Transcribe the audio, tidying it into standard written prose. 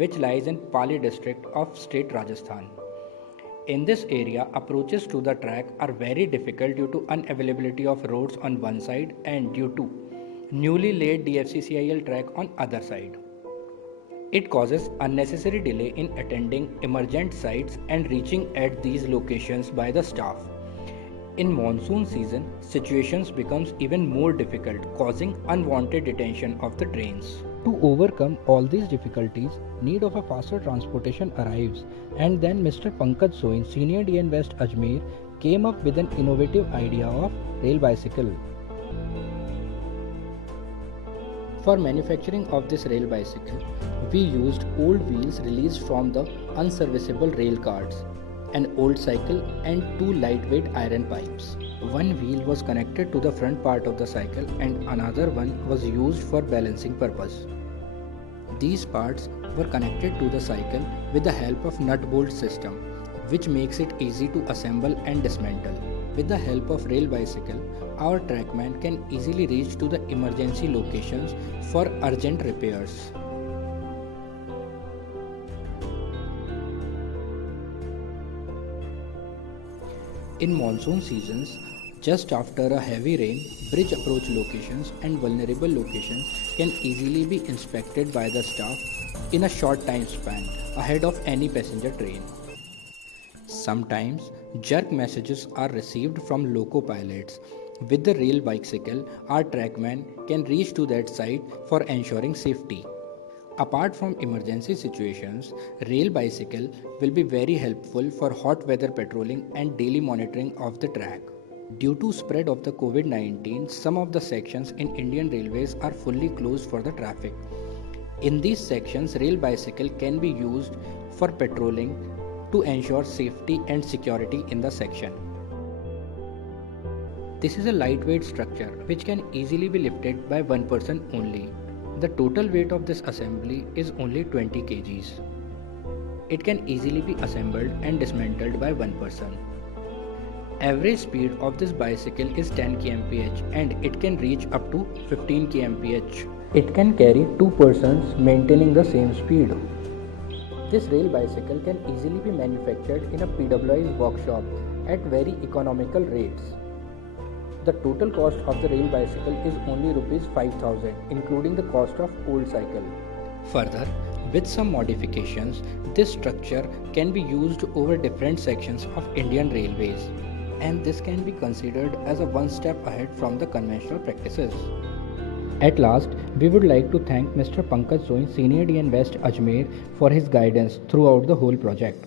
which lies in Pali district of state Rajasthan. In this area, approaches to the track are very difficult due to unavailability of roads on one side and due to newly laid DFCCIL track on other side. It causes unnecessary delay in attending emergent sites and reaching at these locations by the staff. In monsoon season, situations becomes even more difficult, causing unwanted detention of the trains. To overcome all these difficulties, need of a faster transportation arrives, and then Mr. Pankaj Soin, Senior DN West Ajmer, came up with an innovative idea of rail bicycle. For manufacturing of this rail bicycle, we used old wheels released from the unserviceable rail cars, an old cycle and two lightweight iron pipes. One wheel was connected to the front part of the cycle and another one was used for balancing purpose. These parts were connected to the cycle with the help of nut bolt system, which makes it easy to assemble and dismantle. With the help of rail bicycle, our trackman can easily reach to the emergency locations for urgent repairs. In monsoon seasons, just after a heavy rain, bridge approach locations and vulnerable locations can easily be inspected by the staff in a short time span ahead of any passenger train. Sometimes, jerk messages are received from loco pilots. With the rail bicycle, our trackman can reach to that site for ensuring safety. Apart from emergency situations, rail bicycle will be very helpful for hot weather patrolling and daily monitoring of the track. Due to spread of the COVID-19, some of the sections in Indian Railways are fully closed for the traffic. In these sections, rail bicycle can be used for patrolling to ensure safety and security in the section. This is a lightweight structure which can easily be lifted by one person only. The total weight of this assembly is only 20 kgs. It can easily be assembled and dismantled by one person. Average speed of this bicycle is 10 kmph and it can reach up to 15 kmph. It can carry two persons maintaining the same speed. This rail bicycle can easily be manufactured in a PWI's workshop at very economical rates. The total cost of the rail bicycle is only Rs 5,000, including the cost of old cycle. Further, with some modifications, this structure can be used over different sections of Indian Railways, and this can be considered as a one step ahead from the conventional practices. At last, we would like to thank Mr. Pankaj Soin, Senior DN West Ajmer, for his guidance throughout the whole project.